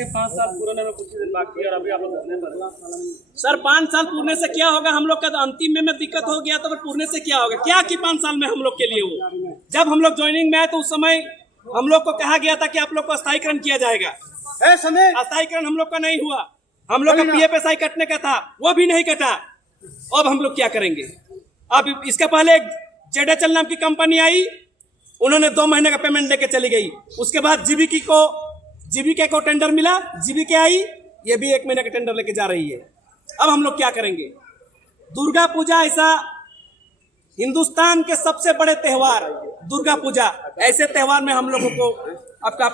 के 5 साल पूरे में कुछ दिन बाकी है और अभी आप लोग धरने पर। सर 5 साल पूरने से क्या होगा? हम लोग का तो अंतिम में दिक्कत हो गया, तो फिर पूरने से क्या होगा? क्या कि 5 साल में हम लोग के लिए वो, जब हम लोग ज्वाइनिंग में आए तो उस समय हम लोग को कहा गया था कि आप लोग को स्थायीकरण किया जाएगा। स्थायीकरण हम लोग का नहीं हुआ। हम लोग का PFSI कटने का था, वो भी नहीं कटा। अब हम लोग क्या करेंगे? अब इसके पहले JHL नाम की कंपनी आई, उन्होंने 2 महीने का पेमेंट लेके चली गई। उसके बाद जीबीके को टेंडर मिला, जीबीके आई, ये भी 1 महीने का टेंडर लेके जा रही है। अब हम लोग क्या करेंगे? दुर्गा पूजा ऐसा हिंदुस्तान के सबसे बड़े त्योहार, दुर्गा पूजा, ऐसे त्योहार में हम लोगों को आपका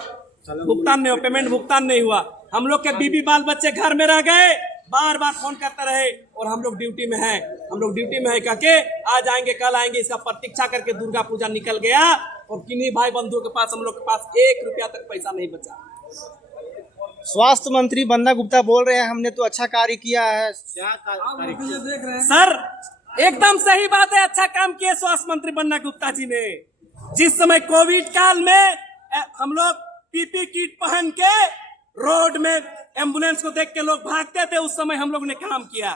भुगतान नहीं हुआ, पेमेंट भुगतान नहीं हुआ। हम लोग के बीबी बाल बच्चे घर में रह गए, बार बार फोन करते रहे और हम लोग ड्यूटी में हैं, कहके आज आएंगे कल आएंगे, इसका प्रतीक्षा करके दुर्गा पूजा निकल गया और किन्हीं भाई बंधुओं के पास हम लोग के पास 1 रुपया तक पैसा नहीं बचा। स्वास्थ्य मंत्री बन्ना गुप्ता बोल रहे हैं हमने तो अच्छा कार्य किया है। क्या कार्य देख रहे हैं सर? एकदम सही बात है, अच्छा काम किए स्वास्थ्य मंत्री बन्ना गुप्ता जी ने। जिस समय कोविड काल में हम लोग PPE किट पहन के रोड में एम्बुलेंस को देख के लोग भागते थे, उस समय हम लोग ने काम किया।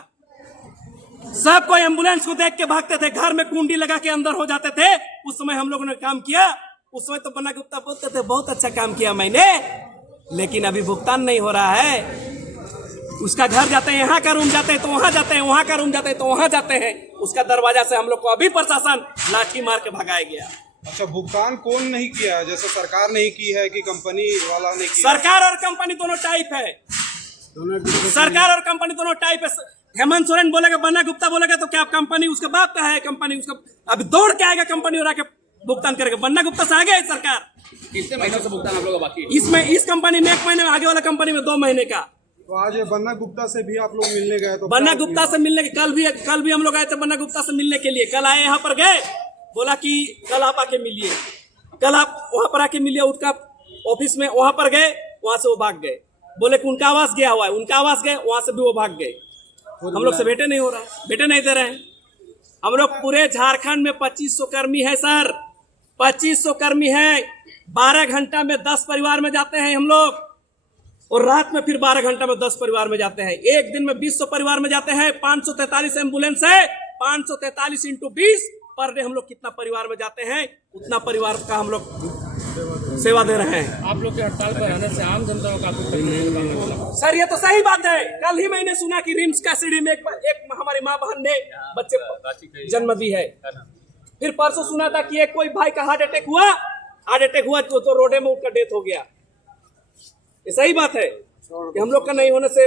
सब कोई एम्बुलेंस को देख के भागते थे, घर में कुंडी लगा के अंदर हो जाते थे, उस समय हम लोगों ने काम किया। उस समय तो बन्ना गुप्ता बोलते थे बहुत अच्छा काम किया मैंने, लेकिन अभी भुगतान नहीं हो रहा है। उसका घर जाते हैं, यहाँ का रूम जाते हैं तो वहां जाते हैं, वहां का रूम जाते हैं तो वहां जाते हैं। उसका दरवाजा से हम लोग को अभी प्रशासन लाठी मार के भगाया गया। अच्छा, भुगतान कौन नहीं किया है? जैसे सरकार नहीं की है कि कंपनी वाला ने किया? सरकार और कंपनी दोनों टाइप है, सरकार और कंपनी दोनों टाइप है। हेमंत सोरेन बोलेगा, बन्ना गुप्ता बोलेगा तो क्या कंपनी उसके बाप का है? कंपनी उसका अभी दौड़ के आएगा कंपनी और आके भुगतान करेगा। बन्ना गुप्ता से आगे है सरकार। कितने महीनों से भुगतान आप लोग का बाकी है? इसमें इस कंपनी में 1 महीने में, आगे वाला कंपनी में 2 महीने का। तो आज बन्ना गुप्ता से भी आप लोग मिलने गए तो बन्ना गुप्ता से मिलने के कल भी हम लोग आए थे बन्ना गुप्ता से मिलने के लिए। कल आए यहाँ पर गए, बोला कि कल आप आके मिलिए, कल आप वहां पर आके मिलिए। उसका ऑफिस में वहां पर गए, वहां से वो भाग गए। बोले कि उनका आवास गया हुआ है, उनका आवास गए, वहां से भी वो भाग गए। हम लोग से भेटे नहीं हो रहा है, भेटे नहीं दे रहे हैं। हम लोग पूरे झारखंड में 2500 कर्मी है सर, 2500 कर्मी है। 12 घंटा में 10 परिवार में जाते हैं हम लोग, और रात में फिर 12 घंटा में 10 परिवार में जाते हैं। एक दिन में 200 परिवार में जाते हैं। 543 एम्बुलेंस है, 543 × 20 पर डे हम लोग कितना परिवार में जाते हैं, उतना परिवार का हम लोग सेवा दे रहे हैं। आप लोग के हड़ताल पर रहने से आम जनता को काफी तकलीफ होगी। सर ये तो सही बात है। कल ही मैंने सुना कि रिम्स का सीढ़ी में एक हमारी माँ बहन ने बच्चे को जन्म दी है। फिर परसों सुना था कि एक कोई भाई का हार्ट अटैक हुआ तो रोडे में उसका डेथ हो गया। ये सही बात है कि हम लोग का नहीं होने से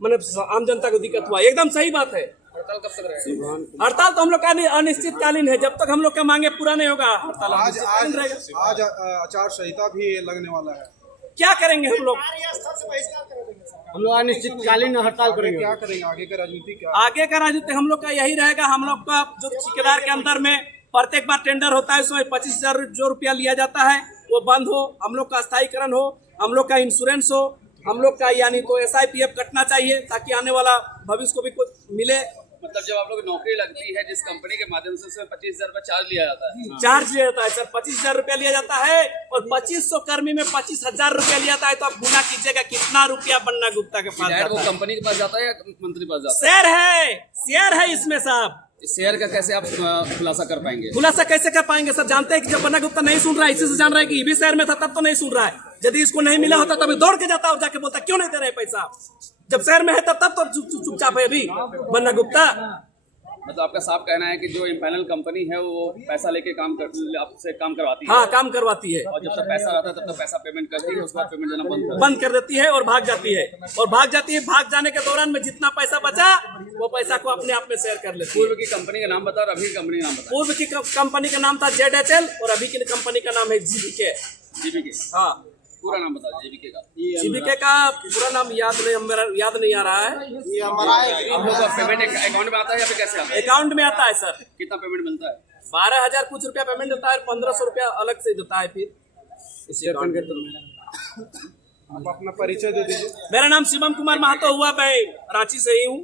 मतलब आम जनता को दिक्कत हुआ। एकदम सही बात है। हड़ताल कब तक रहेगा? हड़ताल तो हम लोग का अनिश्चितकालीन है, जब तक हम लोग का मांगे पूरा नहीं होगा हड़ताल आज रहेगा। आज आचार संहिता भी लगने वाला है, क्या करेंगे हम लोग? हम लोग अनिश्चितकालीन हड़ताल करेंगे। क्या करेंगे? आगे का राजनीति क्या? आगे का राजनीति हम लोग का यही रहेगा। हम लोग का जो ठेकेदार के अंदर में प्रत्येक बार टेंडर होता है, उसमें 25,000 जो रुपया लिया जाता है वो बंद हो, हम लोग का स्थायीकरण हो, हम लोग का इंश्योरेंस हो, हम लोग का यानी तो SIPF कटना चाहिए ताकि आने वाला भविष्य को भी कुछ मिले। मतलब जब आप लोग नौकरी लगती है जिस कंपनी के माध्यम से उसमें 25,000 रुपये चार्ज लिया जाता है। चार्ज लिया जाता है सर, 25,000 रुपया लिया जाता है और 2500 कर्मी में 25,000 रुपया लिया जाता है। तो आप गुना कीजिएगा कितना रुपया बन्ना गुप्ता के पास जाता वो है। कंपनी के पास जाता है या मंत्री के पास जाता है? शेयर है इसमें साहब। शेयर का कैसे आप खुलासा कर पाएंगे? खुलासा कैसे कर पाएंगे सर? जानते हैं कि जब बन्ना गुप्ता नहीं सुन रहा है, इसी से जान रहा है कि ये भी शहर में था तब तो नहीं सुन रहा है। यदि इसको नहीं मिला होता तभी दौड़ के जाता और जाके बोलता क्यों नहीं दे रहे पैसा। जब शहर में है तब तो चुपचाप है अभी बन्ना गुप्ता। मतलब आपका साफ कहना है कि जो इम्पैनल कंपनी है वो पैसा लेके आपसे काम करवाती है? हाँ, काम करवाती है। और जब तक पैसा रहता है तब तक पैसा पेमेंट करती है, उसके बाद पेमेंट देना बंद कर देती है और भाग जाती है। और भाग जाने के दौरान में जितना पैसा बचा वो पैसा को अपने आप में शेयर कर लेती है। पूर्व की कंपनी का नाम बता और अभी कंपनी का नाम बता। पूर्व की कंपनी का नाम था JHL और अभी की कंपनी का नाम है जीबीके। हाँ, पूरा नाम बता जीबीके का। जीबीके का पूरा नाम मेरा याद नहीं आ रहा है। ये हमारा आप लोग का पेमेंट अकाउंट में आता है या फिर कैसे आता है? अकाउंट में आता है सर। कितना पेमेंट मिलता है? 12,000 कुछ रुपया पेमेंट देता है, 1,500 रुपया अलग से देता है। फिर इसी अकाउंट के थ्रू। आप अपना परिचय दे दीजिए। मेरा नाम शिवम कुमार महतो हुआ, मैं रांची से ही हूँ।